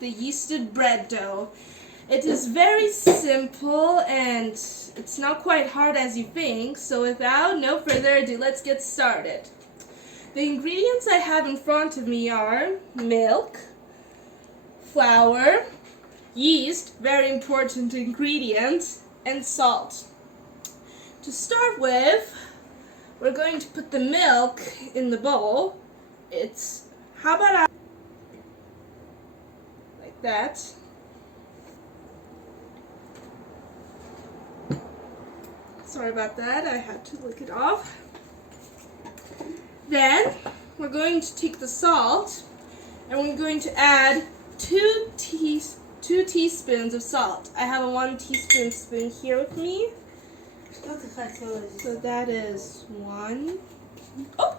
the yeasted bread dough. It is very simple and it's not quite hard as you think, so without no further ado, let's get started. The ingredients I have in front of me are milk, flour, yeast, very important ingredient, and salt. To start with, we're going to put the milk in the bowl. How about I, like that. Sorry about that, I had to lick it off. Then, we're going to take the salt, and we're going to add 2 teaspoons of salt. I have a 1 teaspoon spoon here with me. So that is 1. Oh!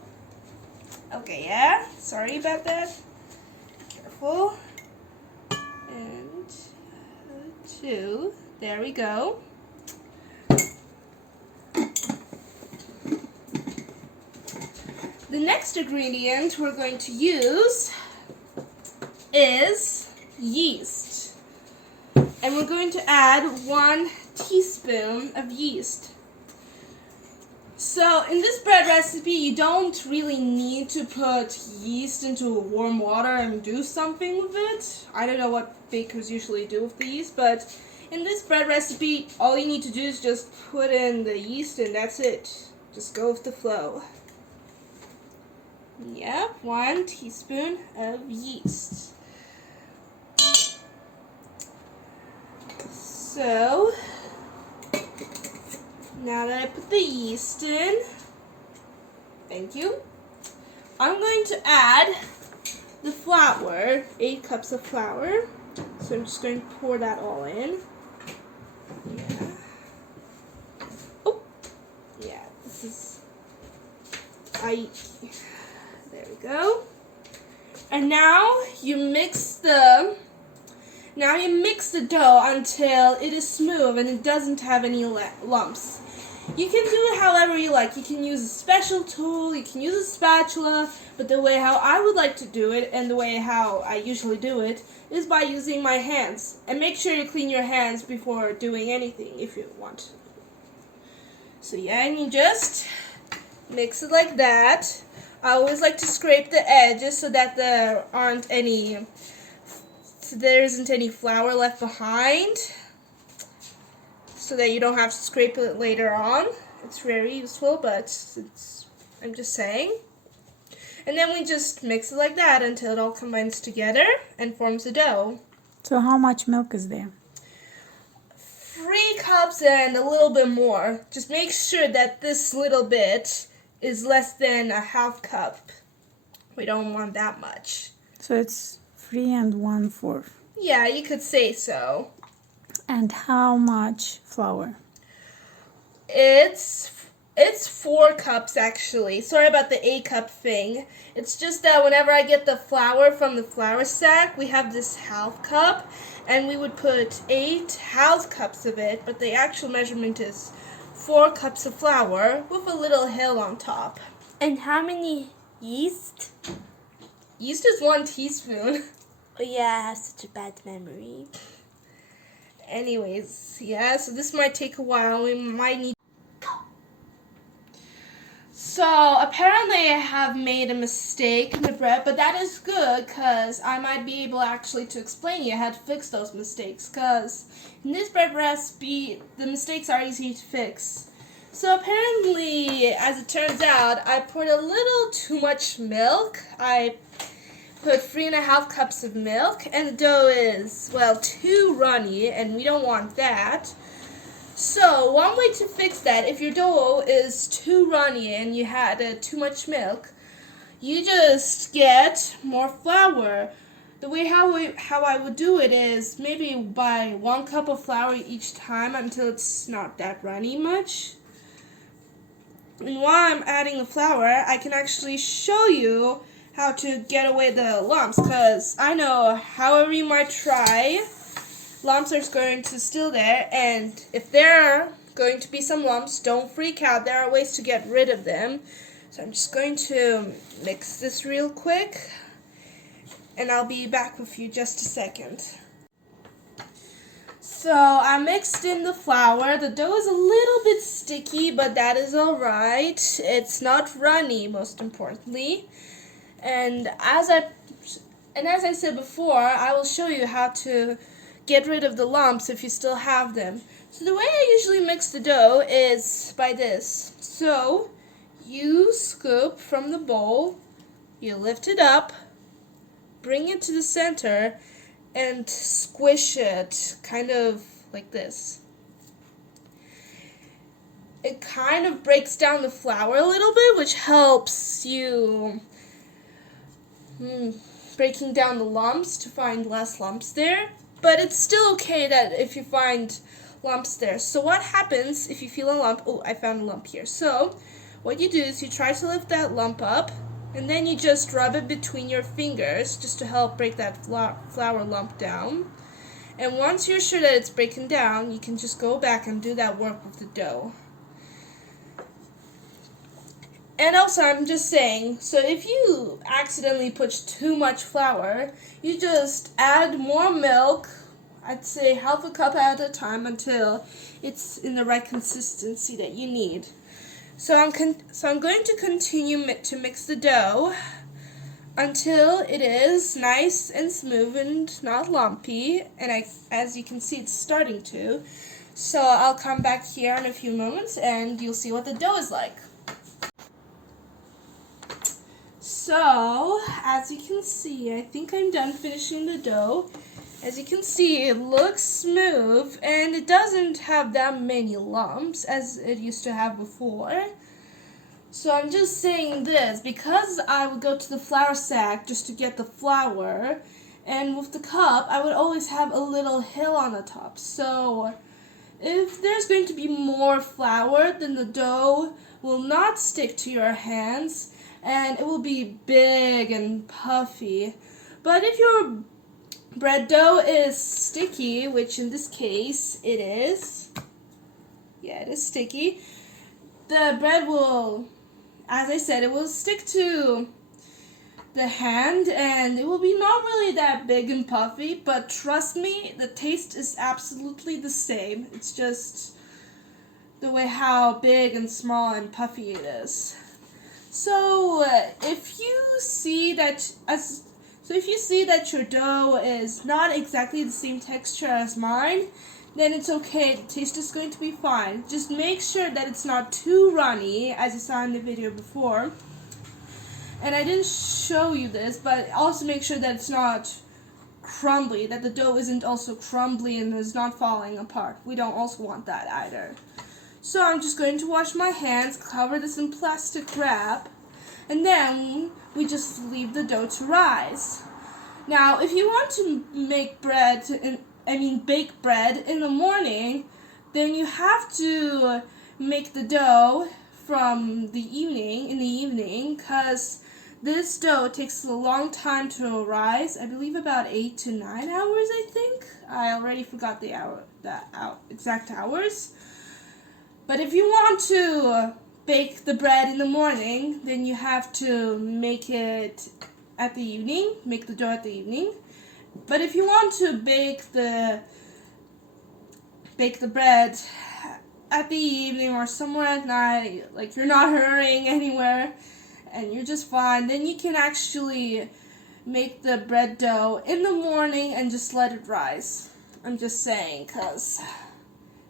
Okay, yeah. Sorry about that. Careful. And 2. There we go. The next ingredient we're going to use is yeast. And we're going to add 1 teaspoon of yeast. So in this bread recipe, you don't really need to put yeast into warm water and do something with it. I don't know what bakers usually do with the yeast, but in this bread recipe, all you need to do is just put in the yeast and that's it. Just go with the flow. Yeah, 1 teaspoon of yeast. So, now that I put the yeast in, thank you, I'm going to add the flour, 8 cups of flour. So I'm just going to pour that all in. Yeah. Oh, yeah, this is, there we go. And now you mix the dough until it is smooth and it doesn't have any lumps. You can do it however you like. You can use a special tool, you can use a spatula, but the way how I would like to do it and the way how I usually do it is by using my hands. And make sure you clean your hands before doing anything if you want. So yeah, and you just mix it like that. I always like to scrape the edges so that there isn't any flour left behind, so that you don't have to scrape it later on. It's very useful, but I'm just saying. And then we just mix it like that until it all combines together and forms a dough. So how much milk is there? 3 cups and a little bit more. Just make sure that this little bit is less than a half cup. We don't want that much. So it's 3 and 1/4. Yeah, you could say so. And how much flour? It's 4 cups actually. Sorry about the 8 cup thing. It's just that whenever I get the flour from the flour sack, we have this half cup, and we would put 8 half cups of it, but the actual measurement is 4 cups of flour with a little hill on top. And how many yeast? Yeast is 1 teaspoon. Oh yeah, I have such a bad memory. Anyways, yeah, so this might take a while. We might need. So apparently I have made a mistake in the bread, but that is good because I might be able actually to explain you how to fix those mistakes, because in this bread recipe the mistakes are easy to fix. So apparently, as it turns out, I poured a little too much milk. I put 3.5 cups of milk, and the dough is, well, too runny, and we don't want that. So one way to fix that, if your dough is too runny and you had too much milk, you just get more flour. The way how I would do it is maybe buy 1 cup of flour each time until it's not that runny much. And while I'm adding the flour, I can actually show you how to get away the lumps, because I know however you might try, lumps are going to still there, and if there are going to be some lumps, don't freak out. There are ways to get rid of them. So I'm just going to mix this real quick. and I'll be back with you just a second. So I mixed in the flour. The dough is a little bit sticky, but that is alright. It's not runny, most importantly. And as I said before, I will show you how to get rid of the lumps if you still have them. So the way I usually mix the dough is by this. So you scoop from the bowl, you lift it up, bring it to the center, and squish it kind of like this. It kind of breaks down the flour a little bit, which helps you breaking down the lumps to find less lumps there. But it's still okay that if you find lumps there. So what happens if you feel a lump? Oh, I found a lump here. So what you do is you try to lift that lump up, and then you just rub it between your fingers just to help break that flour lump down. And once you're sure that it's breaking down, you can just go back and do that work with the dough. And also, I'm just saying, so if you accidentally put too much flour, you just add more milk. I'd say half a cup at a time until it's in the right consistency that you need. So I'm going to continue to mix the dough until it is nice and smooth and not lumpy. And as you can see, it's starting to. So I'll come back here in a few moments and you'll see what the dough is like. So, as you can see, I think I'm done finishing the dough. As you can see, it looks smooth and it doesn't have that many lumps as it used to have before. So I'm just saying this because I would go to the flour sack just to get the flour, and with the cup I would always have a little hill on the top. So if there's going to be more flour, then the dough will not stick to your hands and it will be big and puffy. But if your bread dough is sticky, which in this case it is, yeah, it is sticky, the bread will, as I said, it will stick to the hand and it will be not really that big and puffy, but trust me, the taste is absolutely the same. It's just the way how big and small and puffy it is. So if you see that your dough is not exactly the same texture as mine, then it's okay. The taste is going to be fine. Just make sure that it's not too runny, as you saw in the video before. And I didn't show you this, but also make sure that it's not crumbly, that the dough isn't also crumbly and is not falling apart. We don't also want that either. So I'm just going to wash my hands, cover this in plastic wrap, and then we just leave the dough to rise. Now, if you want to bake bread in the morning, then you have to make the dough in the evening, because this dough takes a long time to rise. I believe about 8 to 9 hours, I think. I already forgot the exact hours. But if you want to bake the bread in the morning, then you have to make it at the evening, make the dough at the evening. But if you want to bake the bread at the evening or somewhere at night, like you're not hurrying anywhere and you're just fine, then you can actually make the bread dough in the morning and just let it rise. I'm just saying, because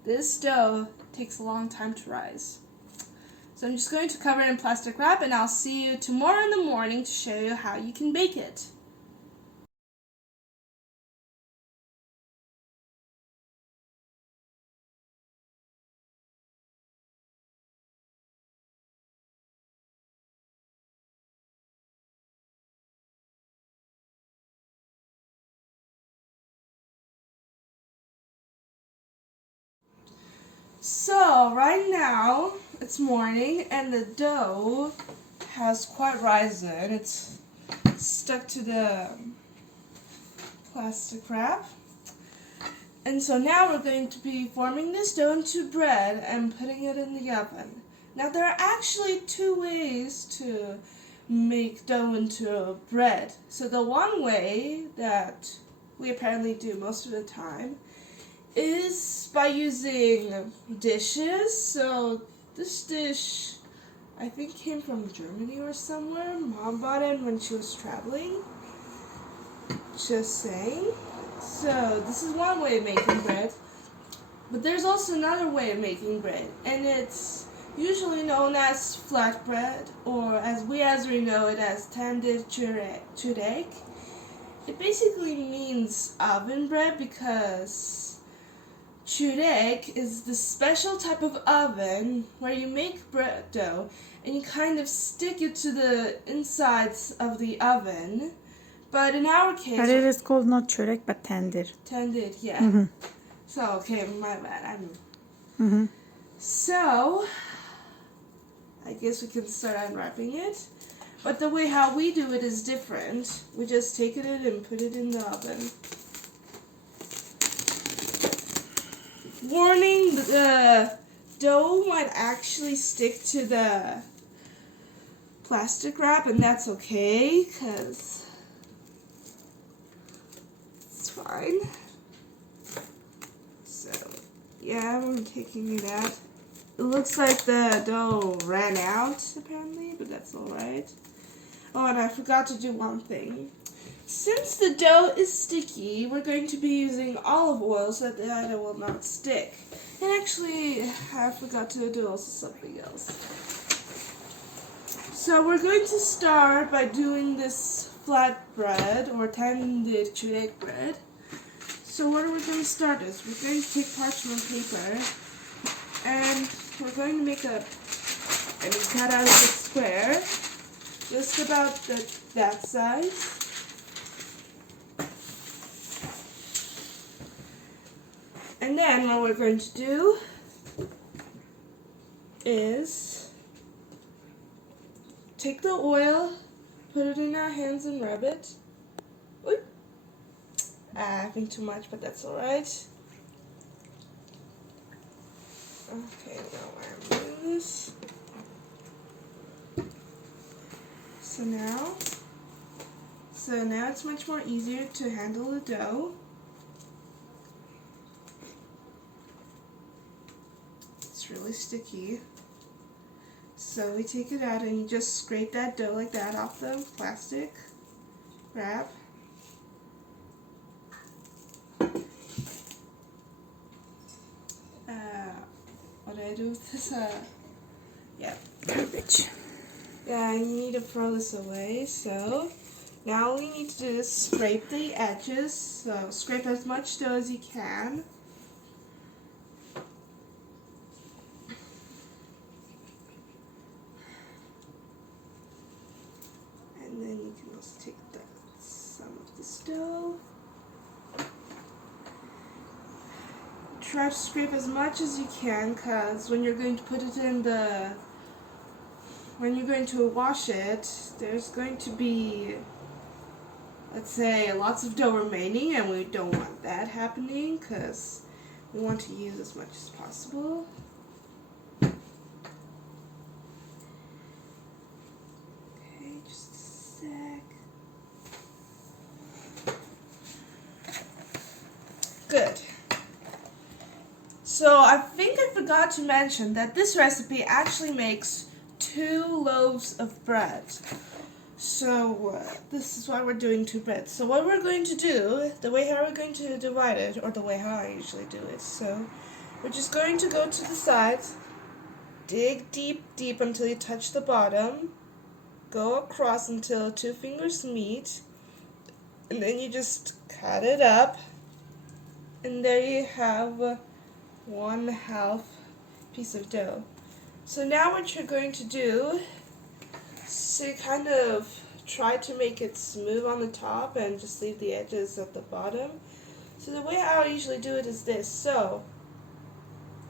this dough takes a long time to rise. So I'm just going to cover it in plastic wrap, and I'll see you tomorrow in the morning to show you how you can bake it. So right now it's morning and the dough has quite risen. It's stuck to the plastic wrap. And so now we're going to be forming this dough into bread and putting it in the oven. Now there are actually two ways to make dough into bread. So the one way that we apparently do most of the time is by using dishes. So this dish I think came from Germany or somewhere. Mom bought it when she was traveling. Just saying. So this is one way of making bread. But there's also another way of making bread, and it's usually known as flatbread, or as we know it as tandır çörek. It basically means oven bread because çörek is the special type of oven where you make bread dough and you kind of stick it to the insides of the oven. But in our case, But it is called not çörek but tandır. tandır, yeah. Mm-hmm. So okay, my bad. Mm-hmm. So I guess we can start unwrapping it. But the way how we do it is different. We just take it in and put it in the oven. Warning, the dough might actually stick to the plastic wrap, and that's okay, because it's fine. So, yeah, I'm taking it out. It looks like the dough ran out, apparently, but that's alright. Oh, and I forgot to do one thing. Since the dough is sticky, we're going to be using olive oil so that it will not stick. And actually, I forgot to do also something else. So we're going to start by doing this flatbread, or tandır çörek bread. So what are we going to start is, we're going to take parchment paper, and we're going to make cut out a big square, just about that size. And then what we're going to do is take the oil, put it in our hands and rub it. Oop. I think too much, but that's alright. Okay, now I'm doing this. So now it's much more easier to handle the dough. It's really sticky. So we take it out and you just scrape that dough like that off the plastic wrap. What do I do with this? Yeah. Garbage. Yeah, you need to throw this away. So now all you need to do is scrape the edges. So scrape as much dough as you can. And then you can also take some of this dough. Try to scrape as much as you can, because when you're going to put it in when you're going to wash it, there's going to be, let's say, lots of dough remaining, and we don't want that happening because we want to use as much as possible. Okay, just a sec. Good. So I think I forgot to mention that this recipe actually makes 2 loaves of bread. So this is why we're doing 2 breads. So what we're going to do, the way how we're going to divide it, or the way how I usually do it. So we're just going to go to the sides, dig deep until you touch the bottom, go across until 2 fingers meet, and then you just cut it up, and there you have 1/2 piece of dough. So now what you're going to do is to kind of try to make it smooth on the top and just leave the edges at the bottom. So the way I usually do it is this. So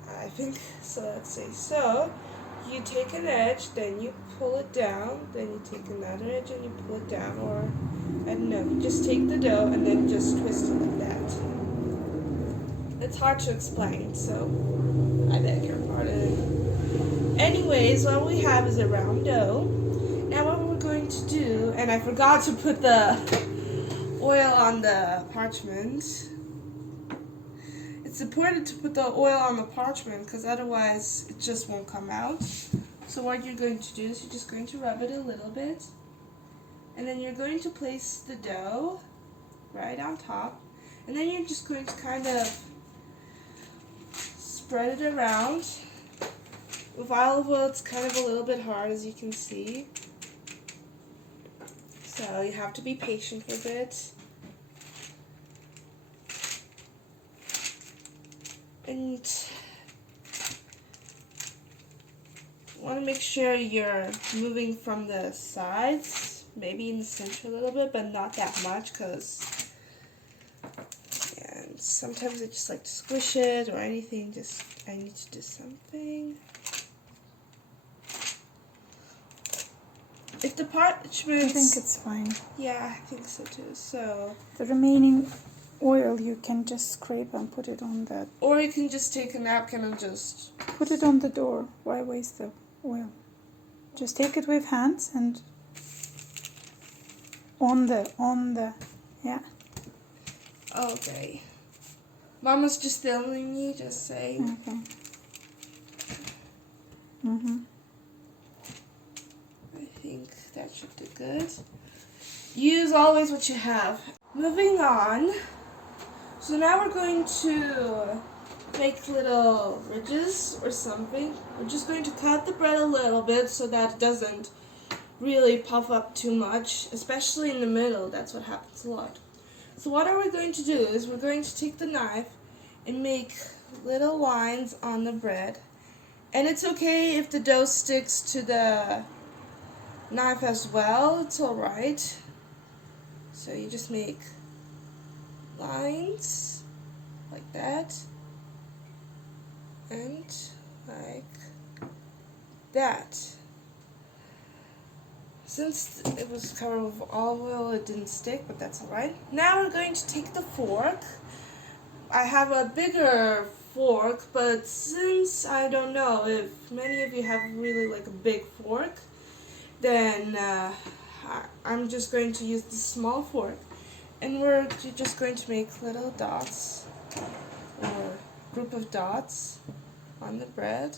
let's see. So you take an edge, then you pull it down, then you take another edge and you pull it down, or I don't know, you just take the dough and then just twist it like that. It's hard to explain, so I beg your pardon. Anyways, what we have is a round dough. Now what we're going and I forgot to put the oil on the parchment. It's important to put the oil on the parchment because otherwise it just won't come out. So what you're going to do is you're just going to rub it a little bit, and then you're going to place the dough right on top, and then you're just going to kind of spread it around. With olive oil, it's kind of a little bit hard, as you can see. So you have to be patient with it. And you want to make sure you're moving from the sides, maybe in the center a little bit, but not that much, because sometimes I just like to squish it or anything. Just I need to do something. If the parchment, I think it's fine. yeah, I think so too. So The remaining oil you can just scrape and put it on the or you can just take a napkin and just put it on the door. Why waste the oil? Just take it with hands and on the yeah. okay. Mama's just filming me, just saying. Okay. Mhm. I think that should do good. Use always what you have. Moving on. So now we're going to make little ridges or something. We're just going to cut the bread a little bit so that it doesn't really puff up too much, especially in the middle. That's what happens a lot. So what are we going to do is we're going to take the knife and make little lines on the bread. And it's okay if the dough sticks to the knife as well, it's alright. So you just make lines like that and like that. Since it was covered with olive oil, it didn't stick, but that's alright. Now we're going to take the fork. I have a bigger fork, but since I don't know if many of you have really like a big fork, then I'm just going to use the small fork. And we're just going to make little dots, or group of dots on the bread.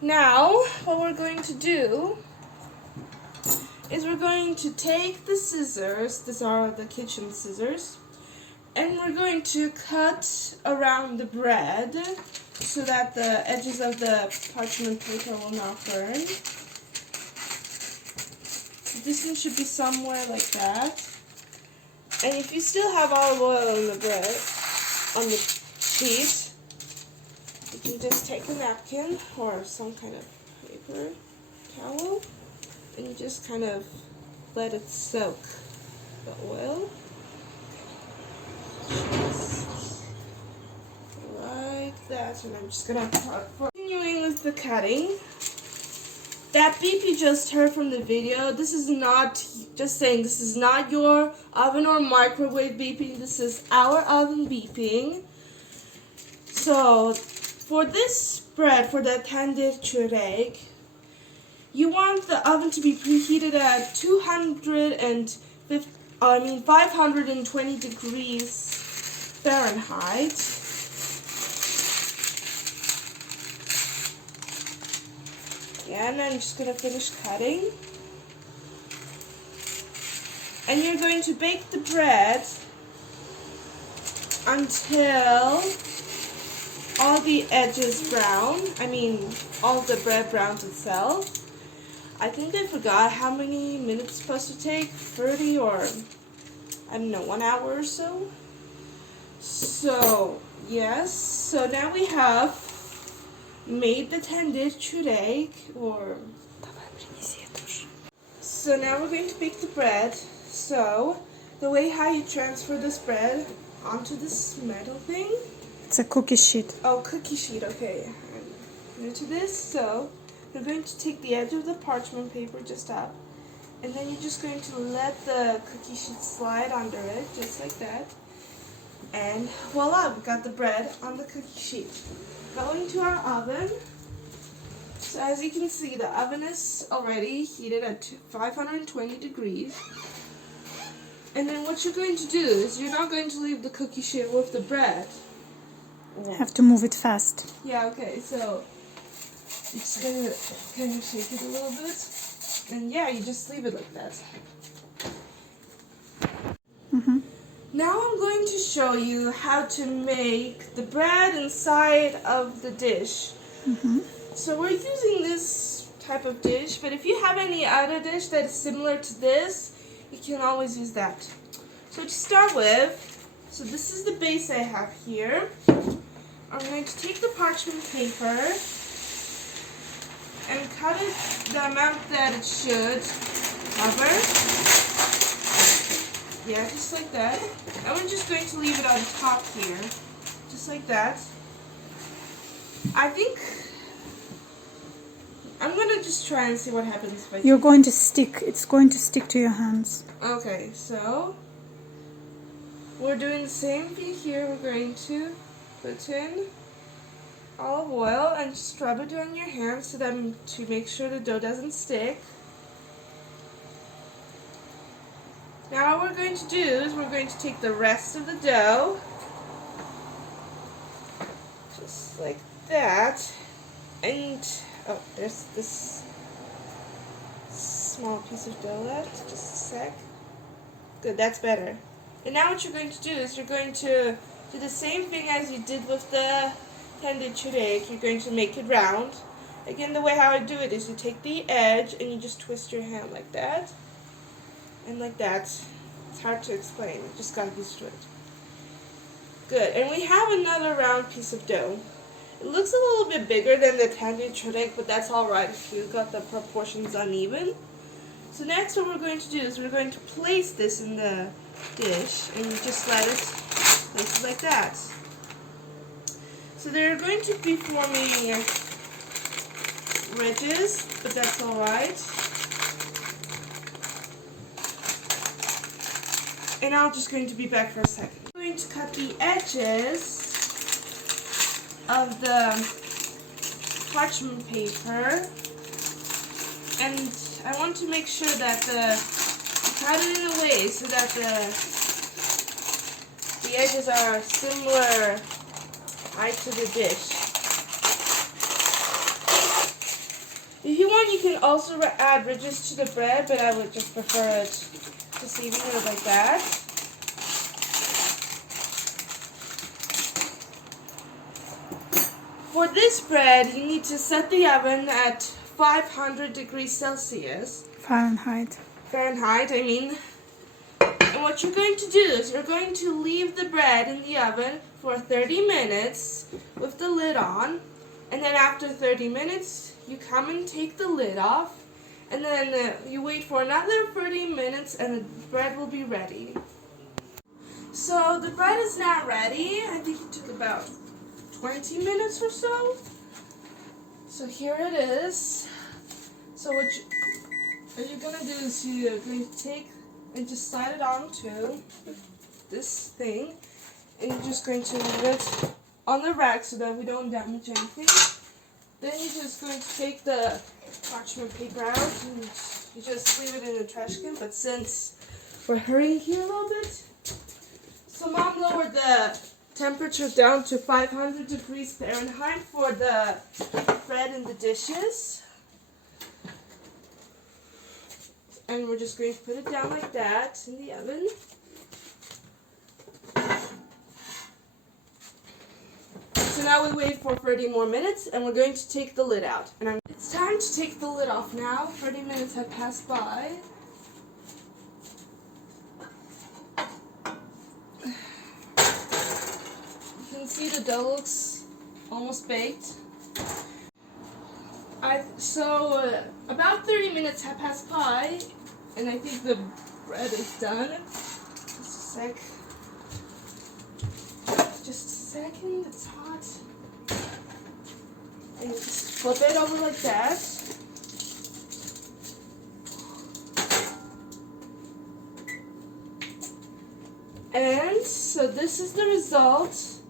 Now, what we're going to do is we're going to take the scissors, these are the kitchen scissors, and we're going to cut around the bread so that the edges of the parchment paper will not burn. The distance should be somewhere like that. And if you still have olive oil on the bread, on the sheet, you can just take a napkin or some kind of paper towel and you just kind of let it soak the oil. Just like that. And I'm just gonna cut. Continuing with the cutting. That beep you just heard from the video, this is not, just saying, this is not your oven or microwave beeping. This is our oven beeping. So, for this bread, for the tandır çörek, you want the oven to be preheated at 520 degrees Fahrenheit. And I'm just going to finish cutting. And you're going to bake the bread until all the edges brown. I mean, all the bread browns itself. I think I forgot how many minutes it's supposed to take. 30 or, I don't know, 1 hour or so. So, yes. So now we have made the tandır çörek, or so now we're going to bake the bread. So the way how you transfer this bread onto this metal thing, It's a cookie sheet. oh, cookie sheet, okay, I'm new to this. So you're going to take the edge of the parchment paper just up, and then you're just going to let the cookie sheet slide under it just like that, and voila, we got the bread on the cookie sheet. going to our oven. So as you can see, the oven is already heated at 520 degrees. And then what you're going to do is you're not going to leave the cookie sheet with the bread. Have to move it fast. Yeah, okay, so you're just gonna kind of shake it a little bit. And yeah, you just leave it like that. Mm-hmm. Now I'm going to show you how to make the bread inside of the dish. Mm-hmm. So we're using this type of dish, but if you have any other dish that is similar to this, you can always use that. So to start with, so this is the base I have here. I'm going to take the parchment paper and cut it the amount that it should cover. Yeah, just like that. And we're just going to leave it on top here, just like that. I think I'm gonna just try and see what happens if I. You're going to stick. It's going to stick to your hands. Okay, so we're doing the same thing here. We're going to put in olive oil and just rub it on your hands so that to make sure the dough doesn't stick. Now what we're going to do is we're going to take the rest of the dough, just like that, and oh, there's this small piece of dough left, just a sec. Good, that's better. And now what you're going to do is you're going to do the same thing as you did with the tended churek. You're going to make it round. Again, the way how I do it is you take the edge and you just twist your hand like that. And like that. It's hard to explain. You just got used to it. Good. And we have another round piece of dough. It looks a little bit bigger than the tended churek, but that's alright if you got the proportions uneven. So next what we're going to do is we're going to place this in the dish and you just let it place it like that. So they're going to be forming ridges, but that's alright. And I'm just going to be back for a second. I'm going to cut the edges of the parchment paper, and I want to make sure that cut it in a way so that the edges are similar height to the dish. If you want, you can also add ridges to the bread, but I would just prefer it just leaving it like that. For this bread, you need to set the oven at 500 degrees Celsius. Fahrenheit. Fahrenheit, I mean. And what you're going to do is you're going to leave the bread in the oven for 30 minutes with the lid on. And then after 30 minutes, you come and take the lid off. And then you wait for another 30 minutes and the bread will be ready. So the bread is now ready. I think it took about 20 minutes or so. So here it is. So what you're going to do is you're going to take and just slide it onto this thing. And you're just going to leave it on the rack so that we don't damage anything. Then you're just going to take the parchment paper out and you just leave it in the trash can. But since we're hurrying here a little bit, so Mom lowered the temperature down to 500 degrees Fahrenheit for the bread and the dishes. And we're just going to put it down like that in the oven. So now we wait for 30 more minutes and we're going to take the lid out. And it's time to take the lid off now. 30 minutes have passed by. You can see the dough looks almost baked. About 30 minutes have passed by and I think the bread is done. Just a sec. Just a second, it's hot. And you just flip it over like that. And so this is the result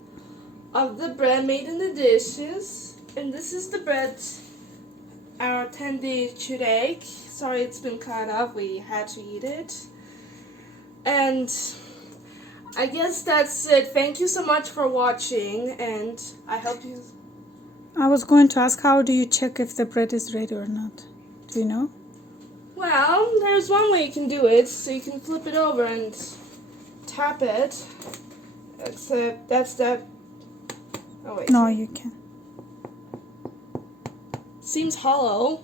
of the bread made in the dishes. And this is the bread our attendee should ate. Sorry it's been cut off, we had to eat it. And I guess that's it. Thank you so much for watching, and I hope you... I was going to ask, how do you check if the bread is ready or not? Do you know? Well, there's one way you can do it, so you can flip it over and tap it. Except that's that... Oh wait. No, you can. Seems hollow.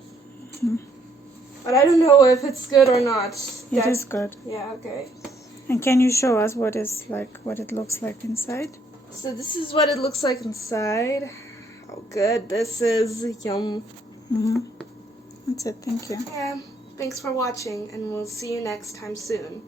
But I don't know if it's good or not. It is good. Yeah, okay. And can you show us what it looks like inside? So this is what it looks like inside. Oh good, this is yum. That's it, thank you. Yeah, thanks for watching, and we'll see you next time soon.